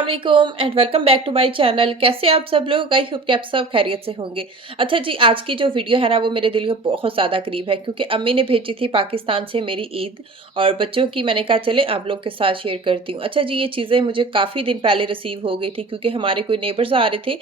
अस्सलाम वालेकुम and welcome back to my channel. कैसे आप सब लोग? आई होप कि आप सब खैरियत से होंगे। अच्छा जी, आज की जो वीडियो है ना वो मेरे दिल के बहुत ज़्यादा करीब है क्योंकि अम्मी ने भेजी थी पाकिस्तान से मेरी ईद और बच्चों की मैंने कहा चले आप लोग के साथ शेयर करती हूँ। अच्छा जी, ये चीज़ें मुझे काफ़ी दिन पहले रिसीव हो गई थी क्योंकि हमारे कोई नेबर्स आ रहे थे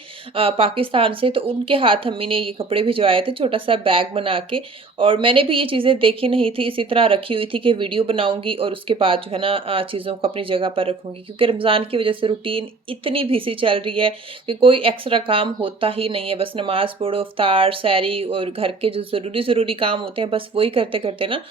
पाकिस्तान से, तो उनके हाथ अम्मी ने ये कपड़े भिजवाए थे, छोटा सा बैग बना के। और मैंने भी ये चीज़ें देखी नहीं थी, इसी तरह रखी हुई थी कि वीडियो बनाऊंगी और उसके बाद जो है ना चीज़ों को अपनी जगह पर रखूंगी क्योंकि रमज़ान की वजह से रूटीन इतनी बिजी चल रही है कि कोई एक्स्ट्रा काम होता ही नहीं है। बस नमाज पढ़ो, इफ्तार, सहरी और घर के जो ज़रूरी ज़रूरी काम होते हैं बस वही करते करते ना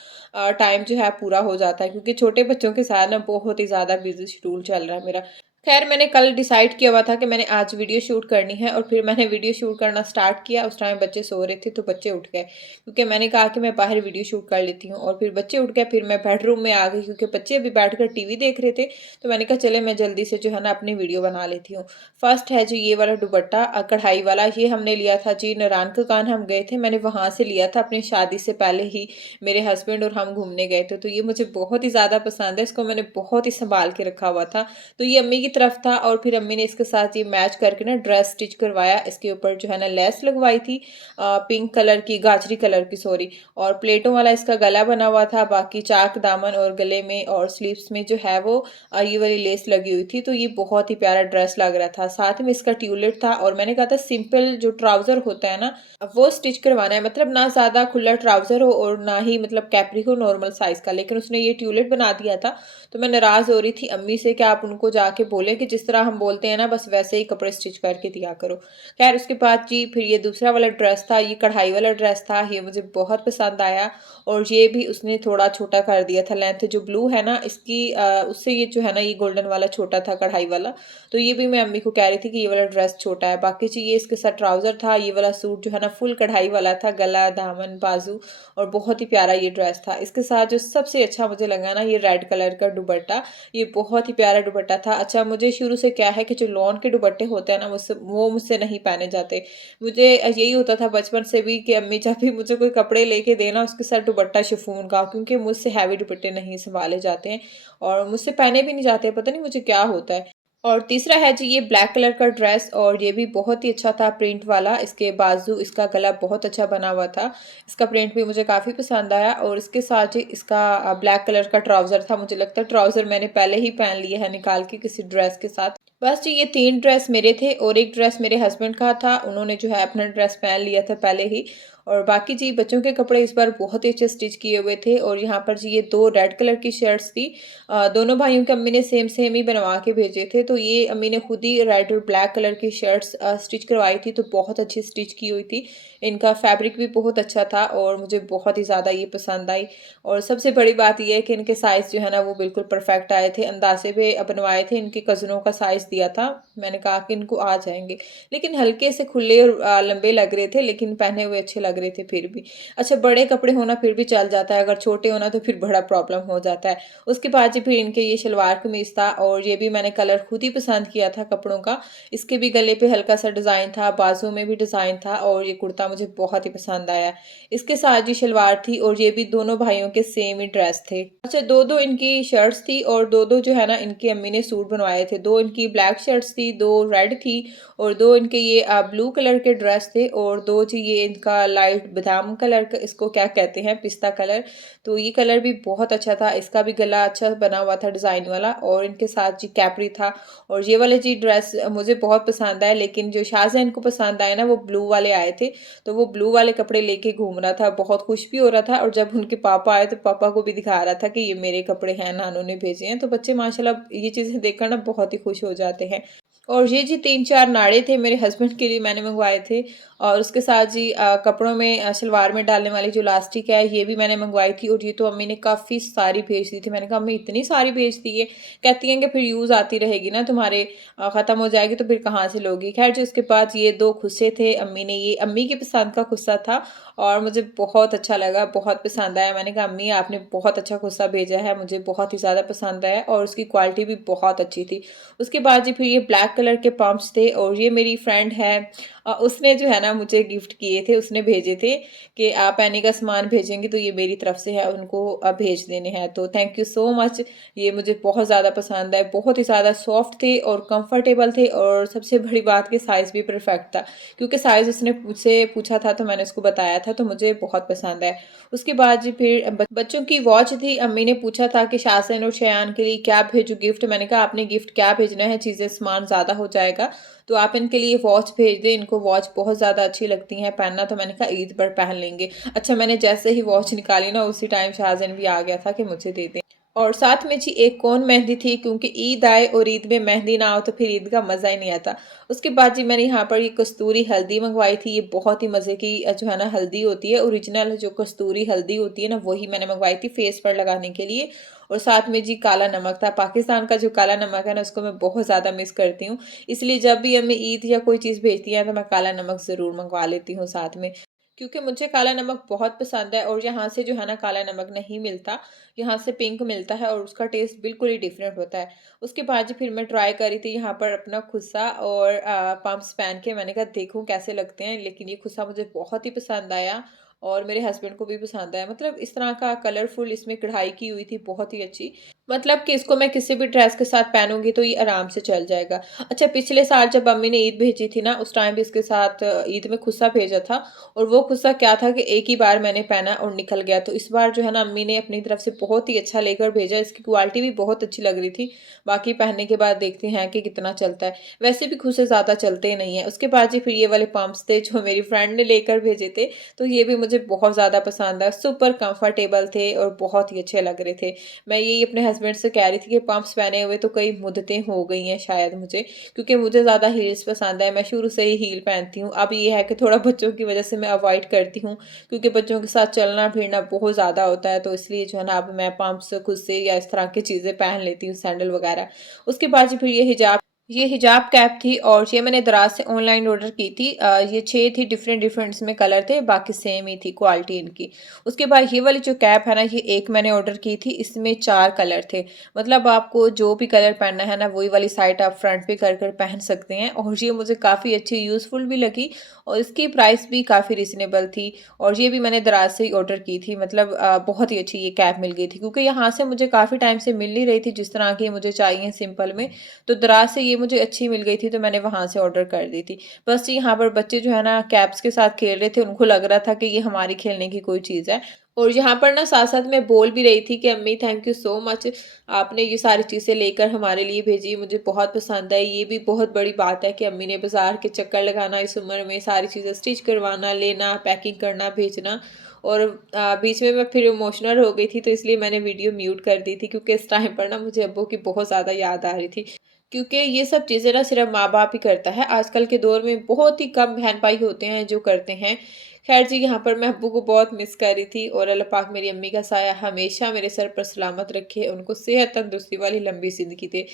टाइम जो है पूरा हो जाता है क्योंकि छोटे बच्चों के साथ ना बहुत ही ज़्यादा बिजी शेड्यूल चल रहा है मेरा। खैर, मैंने कल डिसाइड किया हुआ था कि मैंने आज वीडियो शूट करनी है और फिर मैंने वीडियो शूट करना स्टार्ट किया। उस टाइम बच्चे सो रहे थे तो बच्चे उठ गए क्योंकि मैंने कहा कि मैं बाहर वीडियो शूट कर लेती हूँ और फिर बच्चे उठ गए। फिर मैं बेडरूम में आ गई क्योंकि बच्चे अभी बैठकर टीवी देख रहे थे, तो मैंने कहा चले मैं जल्दी से जो है ना अपनी वीडियो बना लेती हूँ। फर्स्ट है जी ये वाला दुपट्टा कढ़ाई वाला, ये हमने लिया था जी नारायण का कान हम गए थे, मैंने वहाँ से लिया था अपनी शादी से पहले ही। मेरे हस्बैंड और हम घूमने गए थे तो ये मुझे बहुत ही ज़्यादा पसंद है, इसको मैंने बहुत ही संभाल के रखा हुआ था। तो ये अम्मी की तरफ था और फिर अम्मी ने इसके साथ ये मैच करके ना ड्रेस स्टिच करवाया। इसके ऊपर जो है ना लेस लगवाई थी पिंक कलर की, गाजरी कलर की सॉरी। और प्लेटों वाला इसका गला बना हुआ था, बाकी चाक दामन और गले में और स्लीव्स में जो है वो ये वाली लेस लगी हुई थी। तो ये बहुत ही प्यारा ड्रेस लग रहा था। साथ में इसका ट्यूलेट था और मैंने कहा था सिंपल जो ट्राउजर होता है ना वो स्टिच करवाना है, मतलब ना ज्यादा खुला ट्राउजर हो और ना ही मतलब कैपरी हो नॉर्मल साइज का, लेकिन उसने ये ट्यूलेट बना दिया था। तो मैं नाराज हो रही थी अम्मी से कि आप उनको जाके बोले कि जिस तरह हम बोलते हैं ना बस वैसे ही कपड़े स्टिच करके दिया करो। खैर, उसके बाद जी फिर ये दूसरा वाला ड्रेस था, ये कढ़ाई वाला ड्रेस था, ये मुझे बहुत पसंद आया। और ये भी उसने थोड़ा छोटा कर दिया था, लेंथ जो ब्लू है ना इसकी उससे ये जो है ना ये गोल्डन वाला छोटा था कढ़ाई वाला। तो ये भी मैं अम्मी को कह रही थी कि ये वाला ड्रेस छोटा है। बाकी जी ये इसके साथ ट्राउजर था, ये वाला सूट जो है ना फुल कढ़ाई वाला था, गला दामन बाजू और बहुत ही प्यारा ये ड्रेस था। इसके साथ जो सबसे अच्छा मुझे लगा ना ये रेड कलर का दुपट्टा, ये बहुत ही प्यारा दुपट्टा था। अच्छा, मुझे शुरू से क्या है कि जो लॉन के दुपट्टे होते हैं ना मुझसे नहीं पहने जाते। मुझे यही होता था बचपन से भी कि अम्मी जब भी मुझे कोई कपड़े लेके देना उसके साथ दुपट्टा शिफॉन का, क्योंकि मुझसे हैवी दुपट्टे नहीं संभाले जाते हैं और मुझसे पहने भी नहीं जाते, पता नहीं मुझे क्या होता है। और तीसरा है जी ये ब्लैक कलर का ड्रेस और ये भी बहुत ही अच्छा था प्रिंट वाला। इसके बाजू इसका गला बहुत अच्छा बना हुआ था, इसका प्रिंट भी मुझे काफ़ी पसंद आया। और इसके साथ जी इसका ब्लैक कलर का ट्राउज़र था, मुझे लगता है ट्राउज़र मैंने पहले ही पहन लिया है निकाल के किसी ड्रेस के साथ। बस जी ये 3 ड्रेस मेरे थे और 1 ड्रेस मेरे हस्बैंड का था, उन्होंने जो है अपना ड्रेस पहन लिया था पहले ही। और बाकी जी बच्चों के कपड़े इस बार बहुत ही अच्छे स्टिच किए हुए थे। और यहाँ पर जी ये 2 रेड कलर की शर्ट्स थी, दोनों भाइयों के अम्मी ने सेम सेम ही बनवा के भेजे थे। तो ये अम्मी ने खुद ही रेड और ब्लैक कलर की शर्ट्स स्टिच करवाई थी, तो बहुत अच्छी स्टिच की हुई थी। इनका फैब्रिक भी बहुत अच्छा था और मुझे बहुत ही ज़्यादा ये पसंद आई। और सबसे बड़ी बात ये है कि इनके साइज़ जो है ना वो बिल्कुल परफेक्ट आए थे, अंदाजे पे बनवाए थे, इनकी कज़नों का साइज़ दिया था, मैंने कहा कि इनको आ जाएंगे। लेकिन हल्के से खुले और लंबे लग रहे थे, लेकिन पहने हुए अच्छे लग रहे थे फिर भी। अच्छा, बड़े कपड़े होना फिर भी चल जाता है, अगर छोटे होना तो फिर बड़ा प्रॉब्लम हो जाता है। उसके बाद जी फिर इनके ये शलवार कमीज था और ये भी मैंने कलर खुद ही पसंद किया था कपड़ों का। इसके भी गले पे हल्का सा डिज़ाइन था, बाजू में भी डिज़ाइन था और ये कुर्ता मुझे बहुत ही पसंद आया। इसके साथ जी शलवार थी और ये भी दोनों भाइयों के सेम ही ड्रेस थे। अच्छा, 2-2 इनकी शर्ट्स थी और 2-2 जो है ना इनकी अम्मी ने सूट बनवाए थे। 2 इनकी ब्लैक शर्ट्स थी, 2 रेड थी और 2 इनके ये ब्लू कलर के ड्रेस थे और 2 जी ये इनका लाइट बादाम कलर का, इसको क्या कहते हैं, पिस्ता कलर। तो ये कलर भी बहुत अच्छा था, इसका भी गला अच्छा बना हुआ था डिज़ाइन वाला और इनके साथ जी कैपरी था। और ये वाले जी ड्रेस मुझे बहुत पसंद आए, लेकिन जो शाहजहान को पसंद आए ना वो ब्लू वाले आए थे, तो वो ब्लू वाले कपड़े लेके घूम रहा था, बहुत खुश भी हो रहा था। और जब उनके पापा आए तो पापा को भी दिखा रहा था कि ये मेरे कपड़े हैं, नानू ने भेजे हैं। तो बच्चे माशाल्लाह ये चीज़ें देखकर ना बहुत ही खुश हो जाते हैं। और ये जी 3-4 नाड़े थे मेरे हस्बैंड के लिए मैंने मंगवाए थे। और उसके साथ जी कपड़ों में शलवार में डालने वाली जो इलास्टिक है ये भी मैंने मंगवाई थी और ये तो अम्मी ने काफ़ी सारी भेज दी थी। मैंने कहा अम्मी इतनी सारी भेज दी है, कहती हैं कि फिर यूज़ आती रहेगी ना तुम्हारे, ख़त्म हो जाएगी तो फिर कहाँ से लोगी। खैर जो इसके बाद ये 2 खुस्से थे, अम्मी ने ये अम्मी की पसंद का खुस्सा था और मुझे बहुत अच्छा लगा, बहुत पसंद आया। मैंने कहा अम्मी आपने बहुत अच्छा खुस्सा भेजा है, मुझे बहुत ही ज़्यादा पसंद आया और उसकी क्वालिटी भी बहुत अच्छी थी। उसके बाद जी फिर ये ब्लैक कलर के पम्प्स थे और ये मेरी फ्रेंड है उसने जो है ना मुझे गिफ्ट किए थे, उसने भेजे थे कि आप एनी का सामान भेजेंगी तो ये मेरी तरफ से है, उनको भेज देने हैं। तो थैंक यू सो मच। ये मुझे बहुत ज़्यादा पसंद आए, बहुत ही ज़्यादा सॉफ्ट थे और कंफर्टेबल थे और सबसे बड़ी बात कि साइज़ भी परफेक्ट था, क्योंकि साइज़ उसने मुझसे पूछा था तो मैंने उसको बताया था, तो मुझे बहुत पसंद आया। उसके बाद जी फिर बच्चों की वॉच थी। अम्मी ने पूछा था कि शासन और शयान के लिए क्या भेजूँ गिफ्ट। मैंने कहा आपने गिफ्ट क्या भेजना है, चीज़ें सामान ज़्यादा हो जाएगा तो आप इनके लिए वॉच भेज दें। इनको वॉच बहुत ज़्यादा अच्छी लगती हैं पहनना, तो मैंने कहा ईद पर पहन लेंगे। अच्छा, मैंने जैसे ही वॉच निकाली ना उसी टाइम शाहज़ैन भी आ गया था कि मुझे दे दें। और साथ में जी एक कोन मेहंदी थी, क्योंकि ईद आए और ईद में मेहंदी ना हो तो फिर ईद का मज़ा ही नहीं आता। उसके बाद जी मैंने यहाँ पर ये कस्तूरी हल्दी मंगवाई थी। ये बहुत ही मज़े की जो है ना हल्दी होती है, ओरिजिनल जो कस्तूरी हल्दी होती है ना वही मैंने मंगवाई थी फेस पर लगाने के लिए। और साथ में जी काला नमक था। पाकिस्तान का जो काला नमक है ना उसको मैं बहुत ज़्यादा मिस करती हूँ, इसलिए जब भी हमें ईद या कोई चीज़ भेजती है तो मैं काला नमक ज़रूर मंगवा लेती हूँ साथ में, क्योंकि मुझे काला नमक बहुत पसंद है। और यहाँ से जो है ना काला नमक नहीं मिलता, यहाँ से पिंक मिलता है और उसका टेस्ट बिल्कुल ही डिफरेंट होता है। उसके बाद जी फिर मैं ट्राई करी थी यहाँ पर अपना खुस्सा और पम्प्स पहन के। मैंने कहा देखूँ कैसे लगते हैं, लेकिन ये खुस्सा मुझे बहुत ही पसंद आया और मेरे हस्बैंड को भी पसंद आया। मतलब इस तरह का कलरफुल इसमें कढ़ाई की हुई थी, बहुत ही अच्छी। मतलब कि इसको मैं किसी भी ड्रेस के साथ पहनूंगी तो ये आराम से चल जाएगा। अच्छा, पिछले साल जब मम्मी ने ईद भेजी थी ना उस टाइम भी इसके साथ ईद में खुस्सा भेजा था, और वो खुस्सा क्या था कि एक ही बार मैंने पहना और निकल गया। तो इस बार जो है ना अम्मी ने अपनी तरफ से बहुत ही अच्छा लेकर भेजा। इसकी क्वालिटी भी बहुत अच्छी लग रही थी। बाकी पहनने के बाद देखते हैं कि कितना चलता है। वैसे भी खुस्से ज़्यादा चलते नहीं है। उसके बाद जी फिर ये वाले पम्प्स थे जो मेरी फ्रेंड ने लेकर भेजे थे, तो ये भी मुझे बहुत ज़्यादा पसंद है। सुपर कंफर्टेबल थे और बहुत ही अच्छे लग रहे थे। मैं यही अपने हस्बैंड से कह रही थी कि पम्प्स पहने हुए तो कई मुद्दतें हो गई हैं शायद मुझे, क्योंकि मुझे ज़्यादा हील्स पसंद है। मैं शुरू से ही हील पहनती हूँ। अब ये है कि थोड़ा बच्चों की वजह से मैं अवॉइड करती हूँ, क्योंकि बच्चों के साथ चलना फिरना बहुत ज़्यादा होता है, तो इसलिए जो है ना अब मैं पम्प्स खुद से या इस तरह की चीज़ें पहन लेती हूँ, सैंडल वगैरह। उसके बाद जी फिर ये हिजाब कैप थी और ये मैंने दराज से ऑनलाइन ऑर्डर की थी। ये 6 थी, डिफरेंट डिफरेंट इसमें कलर थे, बाकी सेम ही थी क्वालिटी इनकी। उसके बाद ये वाली जो कैप है ना ये एक मैंने ऑर्डर की थी, इसमें 4 कलर थे। मतलब आपको जो भी कलर पहनना है ना वही वाली साइड आप फ्रंट पे कर कर पहन सकते हैं, और ये मुझे काफ़ी अच्छी यूज़फुल भी लगी और इसकी प्राइस भी काफ़ी रिजनेबल थी। और ये भी मैंने दराज से ही ऑर्डर की थी। मतलब बहुत ही अच्छी ये कैप मिल गई थी, क्योंकि यहाँ से मुझे काफ़ी टाइम से मिल नहीं रही थी जिस तरह की मुझे चाहिए सिंपल में। तो दराज से ये मुझे अच्छी मिल गई थी तो मैंने वहाँ से ऑर्डर कर दी थी। बस यहाँ पर बच्चे जो है ना कैप्स के साथ खेल रहे थे, उनको लग रहा था कि ये हमारी खेलने की कोई चीज़ है। और यहाँ पर ना साथ-साथ मैं बोल भी रही थी कि अम्मी थैंक यू सो मच, आपने ये सारी चीज़ें लेकर हमारे लिए भेजी, मुझे बहुत पसंद आई। ये भी बहुत बड़ी बात है कि अम्मी ने बाज़ार के चक्कर लगाना इस उम्र में, सारी चीज़ें स्टिच करवाना, लेना, पैकिंग करना, भेजना। और बीच में मैं फिर इमोशनल हो गई थी तो इसलिए मैंने वीडियो म्यूट कर दी थी, क्योंकि इस टाइम पर ना मुझे अब्बू की बहुत ज़्यादा याद आ रही थी। क्योंकि ये सब चीज़ें ना सिर्फ माँ-बाप ही करता है। आजकल के दौर में बहुत ही कम बहन-भाई होते हैं जो करते हैं। ख़ैर जी, यहाँ पर मैं अब्बू को बहुत मिस कर रही थी, और अल्लाह पाक मेरी अम्मी का साया हमेशा मेरे सर पर सलामत रखे, उनको सेहत तंदुरुस्ती वाली लंबी ज़िंदगी दे।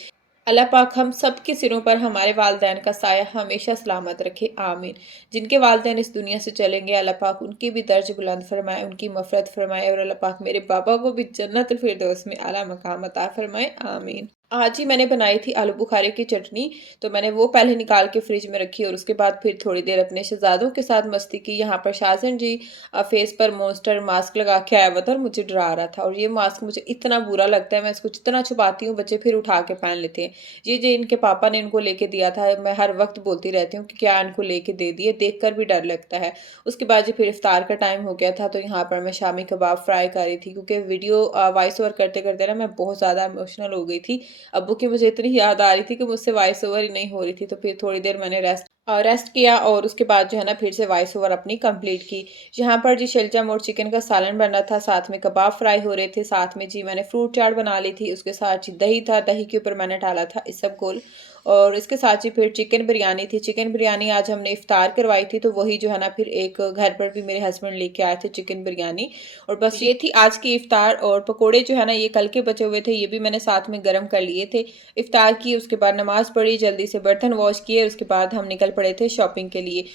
अल्लाह पाक हम सब के सिरों पर हमारे वालिदैन का साया हमेशा सलामत रखे, आमीन। जिनके वालिदैन इस दुनिया से चलेंगे अल्लाह पाक उनकी भी दर्ज बुलंद फरमाए, उनकी मफ़रत फरमाए, और अल्लाह पाक मेरे बाबा को भी जन्नतुल फिरदौस में आला मकाम अता फरमाए, आमीन। आज ही मैंने बनाई थी आलू बुखारे की चटनी, तो मैंने वो पहले निकाल के फ्रिज में रखी और उसके बाद फिर थोड़ी देर अपने शहज़ादों के साथ मस्ती की। यहाँ पर शाहज़ैन जी फेस पर मॉन्स्टर मास्क लगा के आया हुआ था और मुझे डरा रहा था, और ये मास्क मुझे इतना बुरा लगता है, मैं इसको जितना छुपाती हूँ बच्चे फिर उठा के पहन लेते हैं। ये जो इनके पापा ने इनको लेके दिया था, मैं हर वक्त बोलती रहती हूँ कि क्या इनको लेके दे दिए, देख कर भी डर लगता है। उसके बाद जी फिर इफ्तार का टाइम हो गया था, तो यहाँ पर मैं शामी कबाब फ्राई कर रही थी, क्योंकि वीडियो वॉइस ओवर करते करते ना मैं बहुत ज़्यादा इमोशनल हो गई थी। अब्बू की मुझे इतनी याद आ रही थी कि मुझसे वॉइस ओवर ही नहीं हो रही थी, तो फिर थोड़ी देर मैंने रेस्ट किया और उसके बाद जो है ना फिर से वॉइस ओवर अपनी कंप्लीट की। यहाँ पर जी शलजम और चिकन का सालन बन रहा था, साथ में कबाब फ्राई हो रहे थे, साथ में जी मैंने फ्रूट चाट बना ली थी, उसके साथ जी दही था, दही के ऊपर मैंने डाला था इसबगोल, और इसके साथ जी फिर चिकन बिरयानी थी। चिकन बिरयानी आज हमने इफ्तार करवाई थी, तो वही जो है ना फिर एक घर पर भी मेरे हस्बैंड लेके आए थे चिकन बिरयानी। और बस ये थी आज की इफ्तार। और पकोड़े जो है ना ये कल के बचे हुए थे, ये भी मैंने साथ में गर्म कर लिए थे। इफ्तार की, उसके बाद नमाज पढ़ी, जल्दी से बर्तन वॉश किए, उसके बाद हम निकल पड़े थे शॉपिंग के लिए।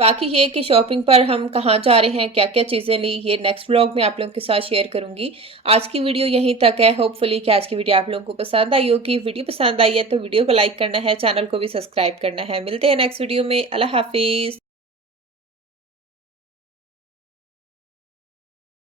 बाकी ये कि शॉपिंग पर हम कहाँ जा रहे हैं, क्या-क्या चीज़ें ली, ये नेक्स्ट व्लॉग में आप लोगों के साथ शेयर करूँगी। आज की वीडियो यहीं तक है, होपफुली कि आज की वीडियो आप लोगों को पसंद आई होगी। वीडियो पसंद आई है तो वीडियो को लाइक करना है, चैनल को भी सब्सक्राइब करना है। मिलते हैं नेक्स्ट वीडियो में। अल्लाह हाफ़िज़।